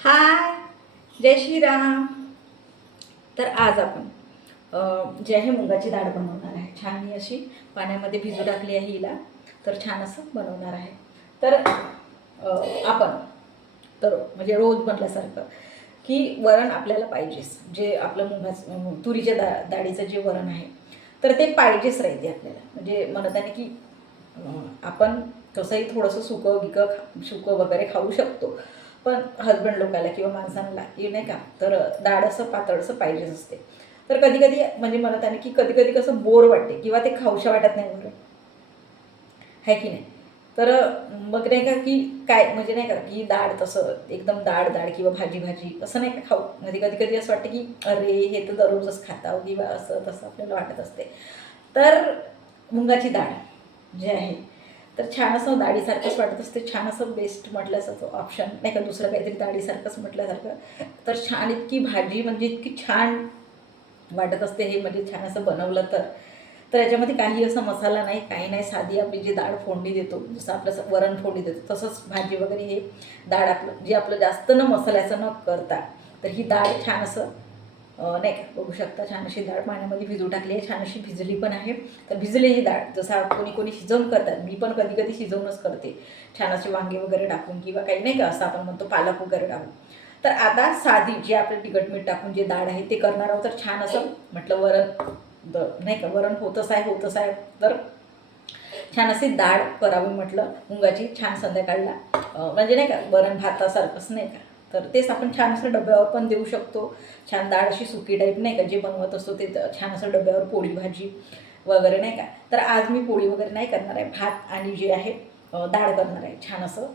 हाय, जय श्रीराम. तर आज आपण जे आहे मुगाची डाळ बनवणार आहे. छान मी अशी पाण्यामध्ये भिजू टाकली आहे हिला. तर छान असं बनवणार आहे. तर आपण तर म्हणजे रोज म्हटल्यासारखं की वरण आपल्याला पाहिजेच. जे आपलं तुरीच्या डाळीचं जे वरण आहे तर ते पाहिजेच राहते आपल्याला. म्हणजे म्हणत आहे की आपण कसंही थोडंसं सुकं वगैरे खाऊ शकतो. पण हसबंड लोकाला किंवा माणसांना की नाही का तर डाळ असं पातळसं पाहिजेच असते. तर कधी कधी म्हणजे म्हणत आहे की कधी कधी कसं बोर वाटते किंवा ते खाऊशा वाटत नाही बरं आहे की नाही. तर मग नाही का की काय म्हणजे नाही का की डाळ तसं एकदम डाळ डाळ किंवा भाजी भाजी असं नाही का खाऊ. म्हणजे कधी कधी असं वाटतं की अरे हे तर दररोजच खाताव किंवा असं तसं आपल्याला वाटत असते. तर मुगाची डाळ जे आहे तर छान असं डाळीसारखंच वाटत असते. छान असं बेस्ट म्हटल्यासारखं ऑप्शन नाही का दुसरं काहीतरी डाळीसारखंच म्हटल्यासारखं. तर छान इतकी भाजी म्हणजे इतकी छान वाटत असते हे म्हणजे छान असं बनवलं तर याच्यामध्ये काही असा मसाला नाही काही नाही. साधी आपली जी डाळ फोडणी देतो जसं आपलं वरण फोडणी देतो तसंच भाजी वगैरे हे डाळ आपलं जे आपलं जास्त न मसाल्याचं न करता तर ही डाळ छान असं नाही का बघू शकता. छान अशी डाळ पाण्यामध्ये भिजू टाकली आहे. छान अशी भिजली पण आहे. तर भिजलेली डाळ जसं कोणी कोणी शिजवून करतात मी पण कधी कधी शिजवूनच करते. छान असे वांगे वगैरे टाकून किंवा काही नाही का असं आपण म्हणतो पालक वगैरे टाकून. तर आता साधी जे आपलं तिखट मीठ टाकून जे डाळ आहे ते करणार आहोत. तर छान असं म्हटलं वरण नाही का वरण होतच आहे. तर छान अशी डाळ करावी म्हटलं मुगाची छान संध्याकाळला म्हणजे नाही का वरण भातासारखंच नाही का. तर तेच आपण छान असं डब्यावर पण देऊ शकतो. छान डाळ अशी सुकी टाईप नाही का जे बनवत असतो ते छान असं डब्यावर पोळी भाजी वगैरे नाही का. तर आज मी पोळी वगैरे नाही करणार आहे. भात आणि जे आहे डाळ करणार आहे. छान असं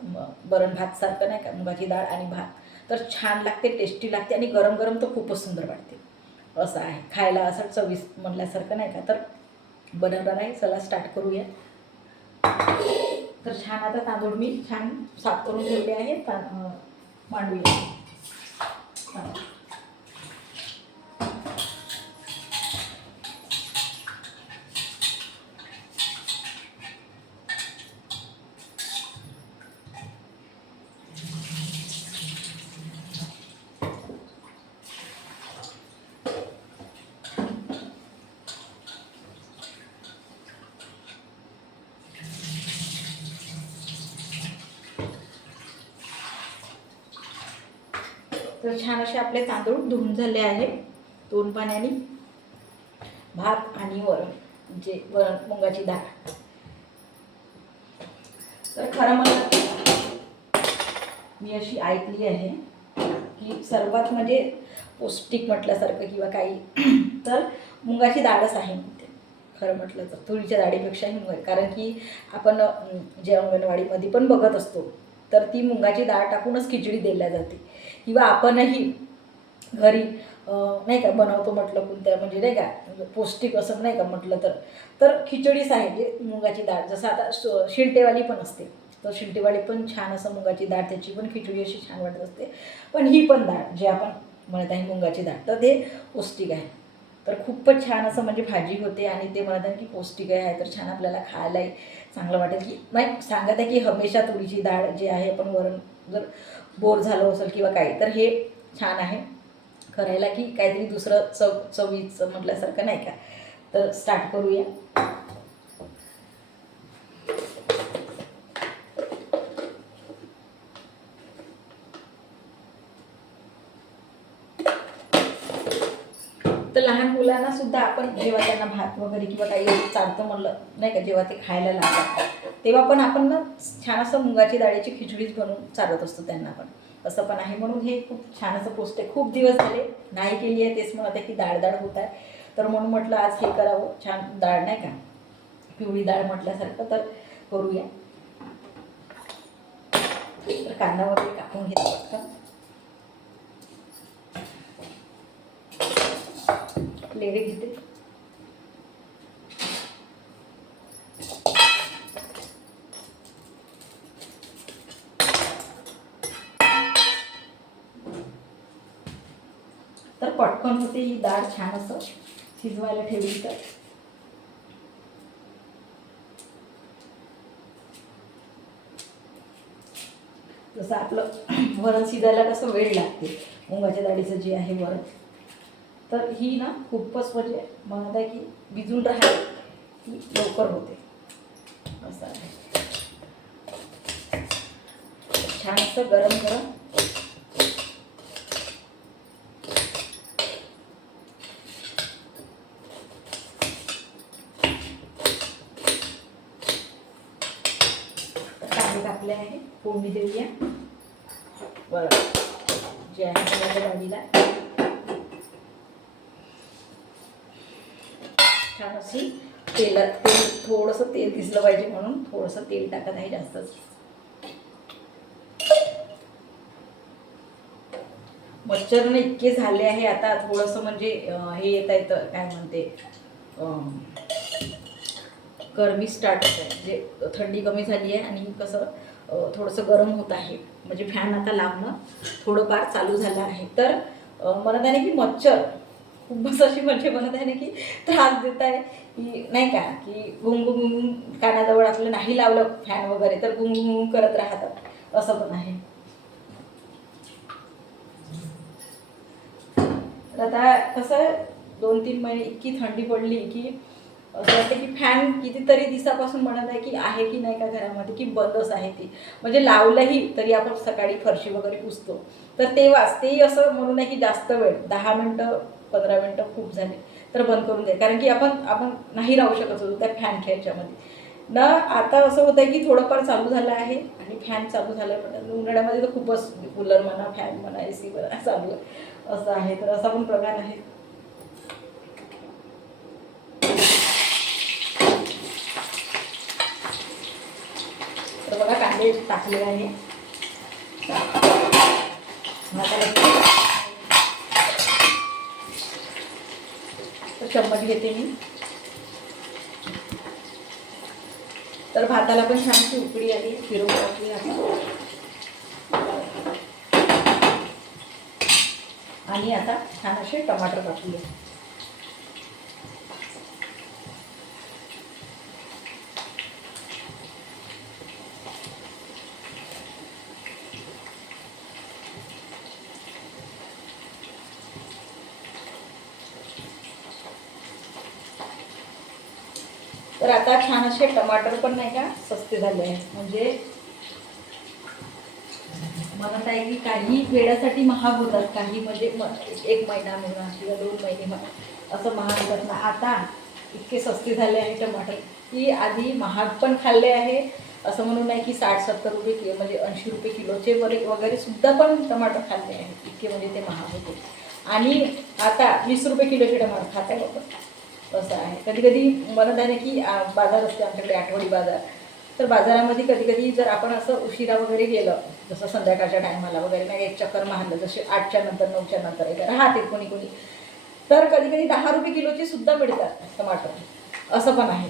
वरण भातसारखं नाही का मुगाची डाळ आणि भात तर छान लागते टेस्टी लागते आणि गरम गरम तर खूपच सुंदर वाटते. असं आहे खायला असं चविष्ट म्हणल्यासारखं नाही का. तर बनवणार आहे. चला स्टार्ट करूया. तर छान आता तांदूळ मी छान साफ करून ठेवले आहे. मांडूया. तर छान असे आपले तांदूळ धुवून झाले आहे 2 पाण्याने. भात आणि वरण म्हणजे वरण मुगाची डाळ. तर खरं मला मी अशी ऐकली आहे की सर्वात म्हणजे पौष्टिक म्हटल्यासारखं किंवा काही तर मुगाची डाळच आहे म्हणते. खरं म्हटलं तर तुरीच्या डाळीपेक्षाही मुगा कारण की आपण जे अंगणवाडीमध्ये पण बघत असतो तर ती मुगाची डाळ टाकूनच खिचडी दिल्या जाते. किंवा आपणही घरी नाही का बनवतो म्हटलं कोणत्या म्हणजे नाही का पौष्टिक असं नाही का म्हटलं तर खिचडीच आहे जे मुगाची डाळ. जसं आता शिलटेवाली पण असते तर शिलटेवाली पण छान असं मुगाची डाळ त्याची पण खिचडी अशी छान वाटत असते. पण ही पण डाळ जे आपण म्हणत आहे मुगाची डाळ तर ते पौष्टिक आहे. तर खूपच छान असं म्हणजे भाजी होते आणि ते म्हणत आहे की पौष्टिक आहे. तर छान आपल्याला खायलाही चांगलं वाटेल की नाही सांगत आहे की हमेशा तुरीची डाळ जे आहे आपण वरण जर बोर झालं असेल किंवा काही तर हे छान आहे करायला की काहीतरी दुसरं चवीचं म्हटल्यासारखं नाही का. तर स्टार्ट करूया. तर लहान मुलांना सुद्धा आपण जेव्हा त्यांना भात वगैरे किंवा काही चालतं म्हणलं नाही का जेव्हा ते खायला लागतात तेव्हा पण आपण ना छान असं मुगाची डाळीची खिचडीच बनवून चालत असतो त्यांना पण. असं पण आहे म्हणून हे खूप छान असं पौष्टिक. खूप दिवस झाले नाही केली आहे तेच म्हणत आहे की डाळ डाळ होत आहे. तर म्हणून म्हटलं आज हे करावं छान डाळ नाही का पिवळी डाळ म्हटल्यासारखं. तर करूया. तर कांदा वगैरे कापून घेतो पटकन. प्लेट घेते. तर पटकन होते ही डाळ छान असं शिजवायला ठेवली तर. जसं आपलं वरण शिजायला कसं वेळ लागते मुगाच्या डाळीचं जे आहे वरण, तर ही ना खूपच म्हणजे म्हणत आहे की भिजून राहिली की लवकर होते असं आहे. छान असं गरम गरम कांदे कापले आहे, फोडणी देऊया. बरं जे आहे मुगाच्या डाळीला छान अशी तेल थोडंसं तेल दिसलं पाहिजे म्हणून थोडंसं तेल टाकत आहे जास्तच. मच्छर इतके झाले आहे आता, थोडंसं म्हणजे हे येत आहे तर काय म्हणते गरमी स्टार्ट होत आहे, म्हणजे थंडी कमी झाली आहे आणि कसं थोडंसं गरम होत आहे, म्हणजे फॅन आता लावणं थोडंफार चालू झालं आहे. तर म्हणत आहे की मच्छर खूपच अशी म्हणजे म्हणत आहे ना की त्रास देत आहे की नाही का, की गुंगुंग कानाजवळ आपलं नाही लावलं फॅन वगैरे तर गुंगुंग करत राहतात, असं पण आहे. आता कसं 2-3 महिने इतकी थंडी पडली की असं वाटतं की फॅन कितीतरी दिवसापासून म्हणत आहे की आहे की नाही का घरामध्ये, की बंदच आहे ती, म्हणजे लावलंही तरी आपण सकाळी फरशी वगैरे पुसतो तर तेव्हाच तेही असं म्हणू नये की जास्त वेळ 10 मिनटं 15 मिनटं खूप झाले तर बंद करून दे, कारण की आपण नाही राहू शकत होतो त्या फॅनच्या ह्याच्यामध्ये ना. आता असं होतं की थोडंफार चालू झालं आहे आणि फॅन चालू झालं आहे, उन्हाळ्यामध्ये तर खूपच कूलर म्हणा फॅन म्हणा AC म्हणा चालू आहे असं आहे. तर असा पण प्रकार आहे. तर बघा कांदे टाकले आहे, तर चम्मच घेते मी. तर भाताला पण छानशी उकळी आली, फिरवून टाकली आणि आता छान असे टमाटर टाकूया. तर आता छान असे टमाटर पण नाही का सस्ते झाले आहे, म्हणजे म्हणत आहे की काही वेळासाठी महाग होतात, काही म्हणजे 1 महिना म्हणा किंवा 2 महिने म्हणा असं महाग होतात ना. आता इतके सस्ते झाले आहे टमाटर की आधी महाग पण खाल्ले आहे, असं म्हणून नाही की 60-70 रुपये किलो म्हणजे 80 रुपये किलोचे वगैरे सुद्धा पण टमाटर खाल्ले आहेत, इतके म्हणजे ते महाग होते. आणि आता 20 रुपये किलोचे टमाटर खात आहे लोक, असं आहे. कधी कधी म्हणत आहे ना की बाजार असते आमच्याकडे आठवडी बाजार, तर बाजारामध्ये कधी कधी जर आपण असं उशिरा वगैरे गेलं, जसं संध्याकाळच्या टायमाला वगैरे नाही एक चक्कर मारलं, जसे 8च्या नंतर 9च्या नंतर एक राहते कोणी कोणी, तर कधी कधी 10 रुपये किलोचे सुद्धा मिळतात टमाटर, असं पण आहे.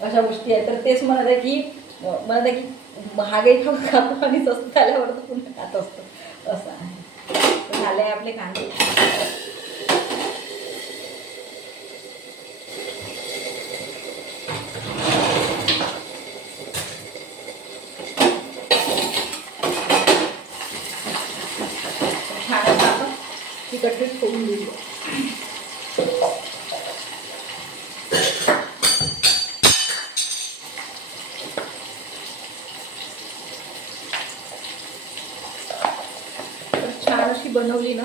अशा गोष्टी आहेत. तर तेच म्हणत आहे की महागाई खातो आणि स्वस्त झाल्यावर तर पुन्हा खात असतो, असं आहे. झाले आहे आपले कांदे. छान आपण तिखट फोडून घेऊया. छान अशी बनवली ना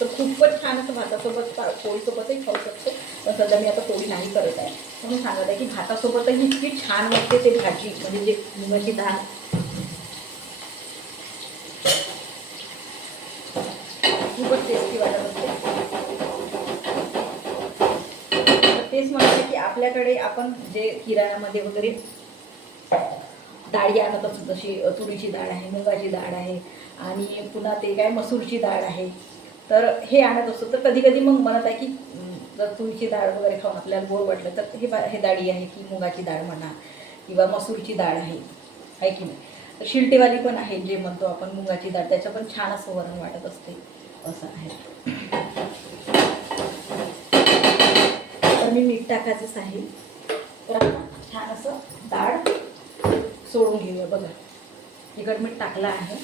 तर खूपच छान असं भातासोबत पोळीसोबतही खाऊ शकतो. पण सध्या मी आता पोळी नाही करत आहे म्हणून सांगत आहे की भातासोबतही इतकी छान वाटते ते भाजी, म्हणजे जे मुगाची डाळ खूपच टेस्टी वाटत असते. तेच म्हणते की आपल्याकडे आपण जे किराणामध्ये वगैरे डाळी आणत असतो, जशी तुरीची डाळ आहे, मुगाची डाळ आहे आणि पुन्हा ते काय मसूरची डाळ आहे, तर हे आणत असतो. तर कधी कधी मग म्हणत आहे की जर तुरीची डाळ वगैरे खाऊन आपल्याला गोड वाटलं तर हे डाळी आहे की मुगाची डाळ म्हणा किंवा मसूरची डाळ आहे की नाही. तर शिलटेवाली पण आहे जे म्हणतो आपण मुगाची डाळ, त्याचं पण छान असं वरण वाटत असते, असं आहे. तर मी मीठ टाकायचंच आहे. तर आता छान असं डाळ सोडून घेऊया. बघा तिखट मीठ टाकलं आहे.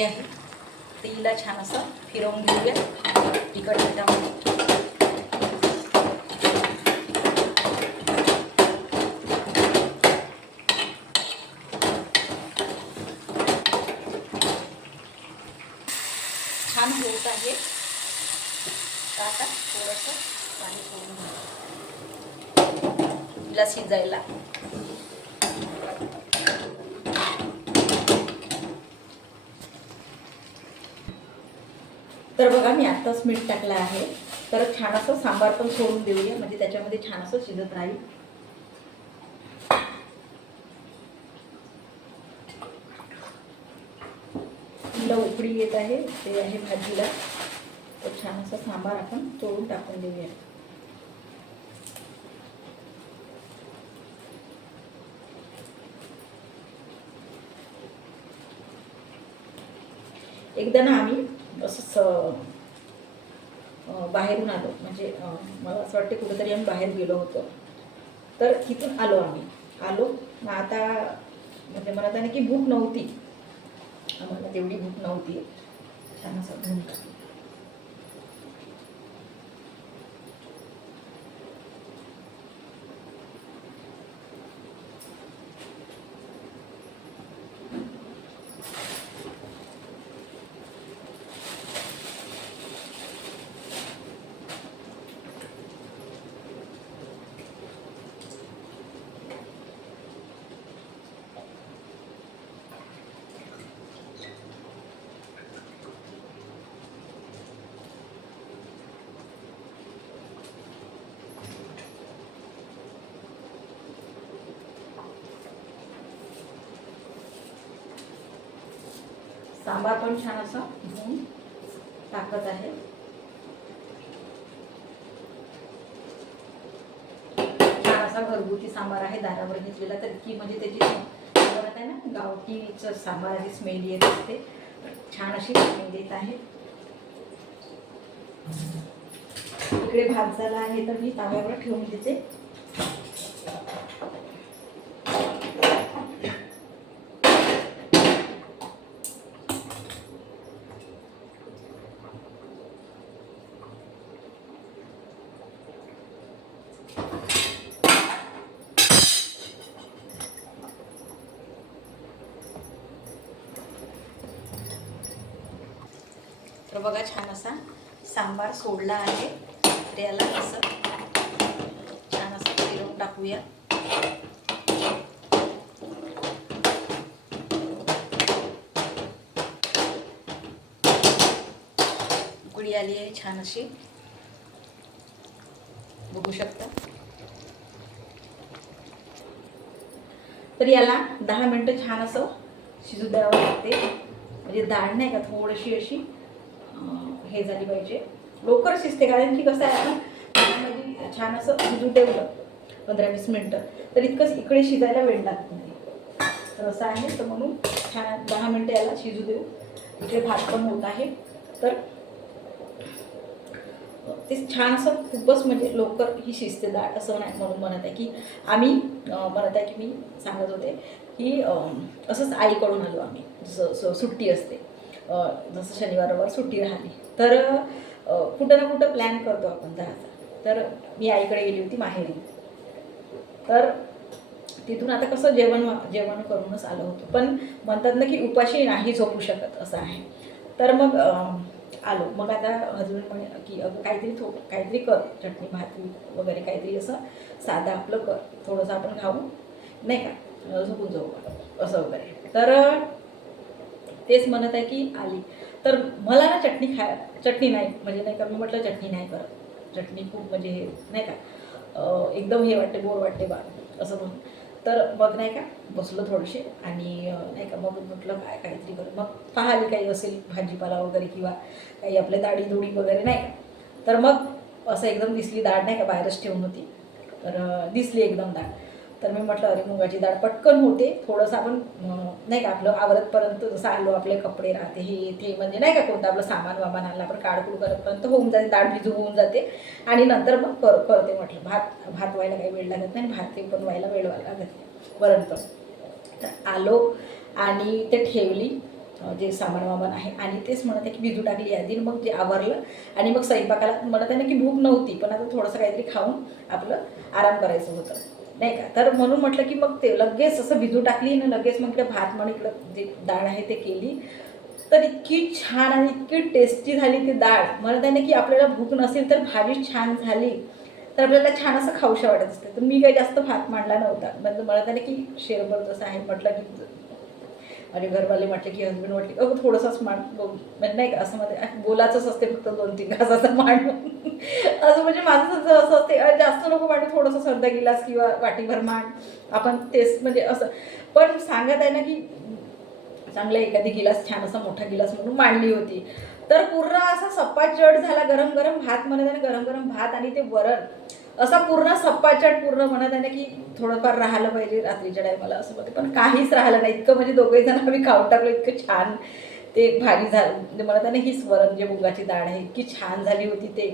आहे तिला छान असं फिरवून घेऊया तिखट मिठामध्ये. छान होत आहे. आता थोडंसं पाणी सोडून तिला शिजायला. तर बघा मी आत्ताच मीठ टाकलं आहे. तर छान असं सांबार पण सोडून देऊया, म्हणजे त्याच्यामध्ये छान असं शिजत राहील. तिला उकळी येत आहे, ते आहे भाजीला. तर छान असं सांबार आपण तोडून टाकून देऊया. एकदा ना आम्ही असंच बाहेरून आलो, म्हणजे मला असं वाटते कुठेतरी आम्ही बाहेर गेलो होतो. तर तिथून आलो मग आता म्हणजे मला त्याने की भूक नव्हती, आम्हाला तेवढी भूक नव्हती. छान असं धुवून टाकलं. सांबार पण छान असं धुवून टाकत आहे. छान असा घरगुती सांबार आहे, दारावर घेतलेला. तर की म्हणजे त्याची बनत आहे ना, गावठीचं सांबाराची स्मेल येत असते. छान अशी स्मेल येत आहे. इकडे भात झाला आहे, तर मी तव्यावर ठेवून देते. तर बघा छान असा सांबार सोडला आहे. त्याला असं छान असं फिरवून टाकूया. उकळी आली आहे छान अशी, बघू शकता. तर याला 10 मिनिटं छान असं शिजू द्यावं लागते, म्हणजे डाळ नाही का थोडीशी अशी हे झाली पाहिजे. लवकर शिजते, कारण की कसं आहे आपण छान असं शिजू ठेवलं 15-20 मिनिटं, तर इतकंच इकडे शिजायला वेळ लागत नाही. तर असं आहे, तर म्हणून छान 10 मिनिटं याला शिजू देऊ. इकडे भात पण होत आहे. तर ते छान असं खूपच म्हणजे लवकर ही शिजते डाळ, असं नाही म्हणून म्हणत आहे की आम्ही म्हणत आहे की मी सांगत होते की असंच आईकडून आलो आम्ही, जसं सुट्टी असते, जसं शनिवार सुट्टी राहिली तर कुठं ना कुठं प्लॅन करतो आपण जायचा. तर मी आईकडे गेली होती माहेरी. तर तिथून आता कसं जेवण करूनच आलो होतो, पण म्हणतात ना की उपाशी नाही झोपू शकत, असं आहे. तर मग आलो. मग आता हजबंड म्हणे की अगं काहीतरी कर, चटणी भाजी वगैरे काहीतरी असं साधं आपलं कर, थोडंसं आपण खाऊ नाही का, झोपून जाऊ असं वगैरे. तर तेच म्हणत आहे की आली. तर मला ना चटणी नाही म्हणजे नाही का, मी म्हटलं चटणी नाही करत, चटणी खूप म्हणजे हे नाही का एकदम हे वाटते, बोर वाटते बा असं म्हणून. तर मग नाही का बसलो थोडेसे आणि नाही का मग म्हटलं काहीतरी करू. मग पाहिली काही असेल भाजीपाला वगैरे किंवा काही आपल्या डाळी वगैरे नाही का. तर मग असं एकदम दिसली डाळ नाही का, बाहेरच ठेवून होती तर दिसली एकदम डाळ. तर मी म्हटलं अरे मुगाची डाळ पटकन होते, थोडंसं आपण नाही का आपलं आवरतपर्यंत जसं आलो आपले कपडे राहते हे ते म्हणजे नाही का कोणतं आपलं सामान वामान आणलं आपण काढकूड करतपर्यंत होऊन जाते, डाळ भिजू होऊन जाते आणि नंतर मग करते म्हटलं. भात व्हायला काही वेळ लागत नाही, भात ते पण व्हायला वेळ लागत नाही, वरण पण. तर आलो आणि ते ठेवली जे सामान वामान आहे आणि तेच म्हणत आहे की भिजू टाकली आधी, मग जे आवरलं आणि मग स्वयंपाकाला म्हणत आहे ना की भूक नव्हती पण आता थोडंसं काहीतरी खाऊन आपलं आराम करायचं होतं नाही का. तर म्हणून म्हटलं की मग ते लगेच असं भिजू टाकली ना, लगेच मग इकडे भात म्हण इकडं जे डाळ आहे ते केली. तर इतकी छान आणि इतकी टेस्टी झाली ती डाळ. म्हणत आहे ना की आपल्याला भूक नसेल तर भाजी छान झाली तर आपल्याला छान असं खाऊशा वाटत असते. तर मी काही जास्त भात मांडला नव्हता, म्हणजे म्हणत आहे ना की शेरभर जसं आहे म्हटलं की आणि घरवाले म्हटले की हजबंड म्हटले अगं थोडंसंच मांड म्हणजे नाही का असं मध्ये बोलायचंच असते फक्त 2-3 घास असं मांडून असं म्हणजे माझं असं असते जास्त नको मांडू, थोडंसं अर्धा गिलास किंवा वाटीभर मांड आपण तेच म्हणजे असं. पण सांगत आहे ना की चांगलं एखादी गिलास छान असा मोठा गिलास म्हणून मांडली होती. तर पूर्ण असा सप्पाचट झाला, गरम गरम भात म्हणत आहे ना, गरम गरम भात आणि ते वरण असा पूर्ण सप्पाचट पूर्ण म्हणत आहे ना की थोडंफार राहिलं पाहिजे रात्रीच्या टायमाला असं होते, पण काहीच राहिलं नाही. इतकं म्हणजे दोघे जण आम्ही खाऊन टाकलो, इतकं छान ते भाजी झाली. म्हणजे म्हणत आहे ना हीच वरण जे मुगाची डाळ आहे इतकी छान झाली होती ते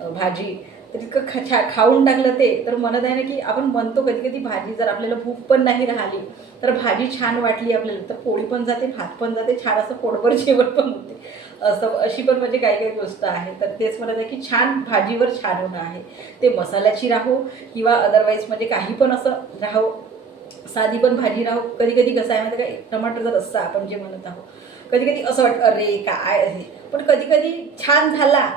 भाजी. तर इतकं खाऊन टाकलं ते. तर म्हणत आहे ना की आपण म्हणतो कधी कधी भाजी जर आपल्याला भूक पण नाही राहिली तर भाजी छान वाटली आपल्याला तर पोळी पण जाते, भात पण जाते, छान असं पोटभर जेवण पण होते. असं अशी पण म्हणजे काही काही गोष्ट आहे. तर तेच म्हणत आहे की छान भाजीवर छान होणं आहे, ते मसाल्याची राहो किंवा अदरवाईज म्हणजे काही पण असं राहो, साधी पण भाजी राहो. कधी कधी कसं आहे माहिती का, टमाटरचा रस्सा आपण जे म्हणत आहोत कधी कधी असं वाटतं अरे काय आहे, पण कधी कधी छान झाला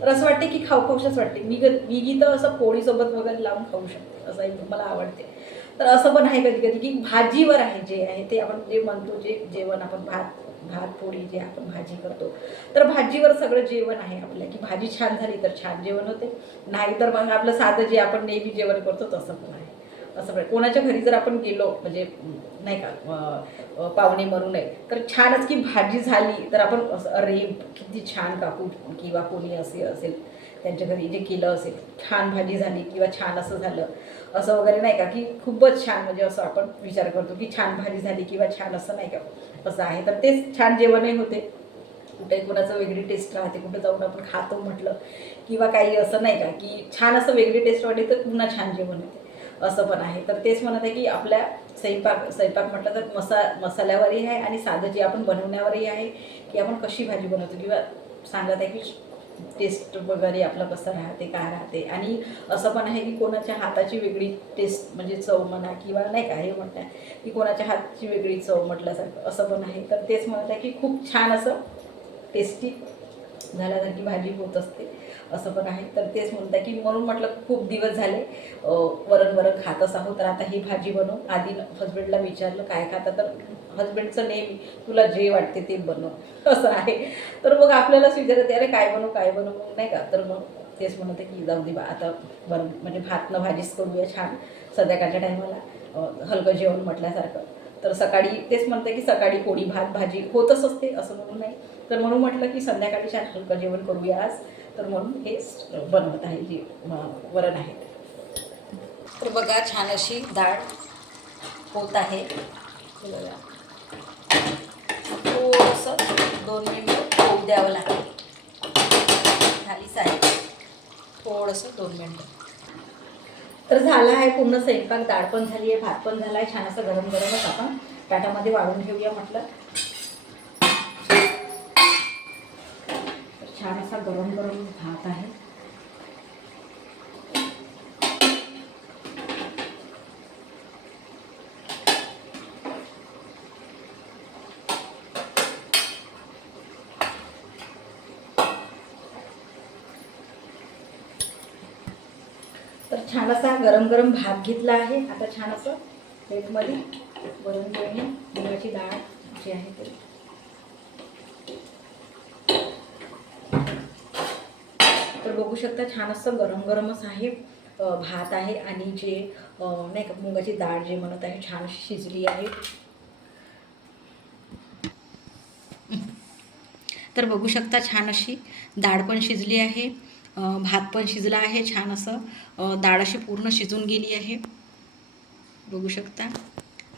तर असं वाटते की खाऊशाच वाटते. मी तर असं पोळीसोबत वगैरे लावून खाऊ शकते, असं एकदम मला आवडते. तर असं पण आहे कधी कधी की भाजीवर आहे जे आहे ते आपण जे म्हणतो जे जेवण आपण भात पोळी जे आपण भाजी करतो तर भाजीवर सगळं जेवण आहे आपल्या, की भाजी छान झाली तर छान जेवण होते, नाही तर मग आपलं साधं जे आपण नेहमी जेवण करतो तसं पण आहे. असं कोणाच्या घरी जर आपण गेलो म्हणजे नाही का पाहुणे मरू नये तर छानच की भाजी झाली तर आपण असं अरे किती छान काकू किंवा कोणी असेल त्यांच्या घरी जे केलं असेल छान भाजी झाली किंवा छान असं झालं असं वगैरे नाही का, की खूपच छान म्हणजे असं आपण विचार करतो की छान भाजी झाली किंवा छान असं नाही का असं आहे. तर तेच छान जेवणही होते. कुठे कोणाचं वेगळी टेस्ट राहते, कुठं जाऊन आपण खातो म्हटलं किंवा काही असं नाही का की छान असं वेगळी टेस्ट वाटते तर पुन्हा छान जेवण होते असं पण आहे. तर तेच म्हणत आहे की आपल्या स्वयंपाक म्हटलं तर मसाल्यावरही आहे आणि साधं जे आपण बनवण्यावरही आहे की आपण कशी भाजी बनवतो किंवा सांगत आहे की टेस्ट वगैरे आपलं कसं राहते काय राहते. आणि असं पण आहे की कोणाच्या हाताची वेगळी टेस्ट म्हणजे चव म्हणा किंवा नाही का हे म्हणत आहे की कोणाच्या हातची वेगळी चव म्हटल्यासारखं असं पण आहे. तर तेच म्हणत आहे की खूप छान असं टेस्टी झाल्यासारखी भाजी होत असते असं पण आहे. तर तेच म्हणत आहे की म्हणून म्हटलं खूप दिवस झाले वरण खातच आहोत तर आता ही भाजी बनवू. आधी हजबंडला विचारलं काय खाता, तर हजबंडचं नेहमी तुला जे वाटते ते बनव असं आहे. तर मग आपल्यालाच विचारते अरे काय बनवू मग नाही का. तर मग तेच म्हणत आहे की जाऊ दे बा आता बरं म्हणजे भात न भाजीच करूया छान संध्याकाळच्या टायमाला हलकं जेवण म्हटल्यासारखं. तर सकाळी तेच म्हणते की सकाळी पोळी भात भाजी होतच असते असं म्हणून नाही. तर म्हणून म्हटलं की संध्याकाळी छान हलकं जेवण करूया आज. तर म्हणून हे बनवत आहे जी वरण आहे. तर बघा छान अशी डाळ होत आहे. बघा थोडंसं 2 मिनिटं होऊ द्यावं लागेल. झालीच आहे थोडंसं 2 मिनिटं. तर झाला आहे पूर्ण स्वयंपाक. डाळ पण झाली आहे, भात पण झाला आहे. छान असं गरम गरमच आपण ताटामध्ये वाढून घेऊया म्हटलं. तर छान असा गरम गरम भात आहे. तर छान असा गरम गरम भात घेतला आहे. आता छान असं प्लेटमध्ये वरण घेऊन मुगाची डाळ जी आहे ते तर बघू शकता छान असं गरम गरमच आहे. भात आहे आणि जे नाही का मुगाची डाळ जे म्हणत आहे छान अशी शिजली आहे. तर बघू शकता छान अशी डाळ पण शिजली आहे, भात पण शिजला आहे छान असं. डाळ अशी पूर्ण शिजून गेली आहे बघू शकता.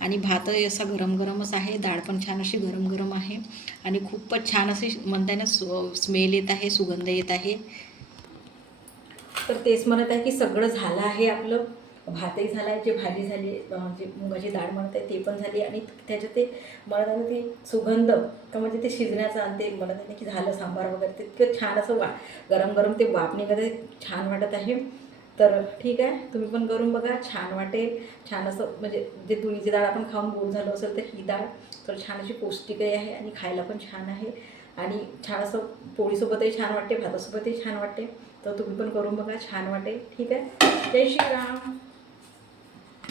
आणि भातही असा गरम गरमच आहे, डाळ पण छान अशी गरम गरम आहे आणि खूपच छान असे म्हणताय ना स्मेल येत आहे, सुगंध येत आहे. तर तेच म्हणत आहे की सगळं झालं आहे आपलं. भातही झाला आहे, जे भाजी झाली, जे मुगाची डाळ म्हणत आहे ते पण झाली आणि त्याच्यात ते म्हणत आहे ना ते सुगंध का म्हणजे ते शिजण्याचं आणि ते म्हणत आहे की झालं सांबार वगैरे ते इतकं छान असं गरम गरम ते वाफ निघत आहे, छान वाटत आहे. तर ठीक आहे, तुम्ही पण करून बघा, छान वाटेल. छान असं म्हणजे जे तुरीची डाळ आपण खाऊन बोर झालो असेल तर ही डाळ तर छान अशी पौष्टिकही आहे आणि खायला पण छान आहे आणि छान असं पोळीसोबतही छान वाटते, भातासोबतही छान वाटते. तर तुम्ही पण करून बघा, छान वाटेल. ठीक आहे, जय श्रीराम.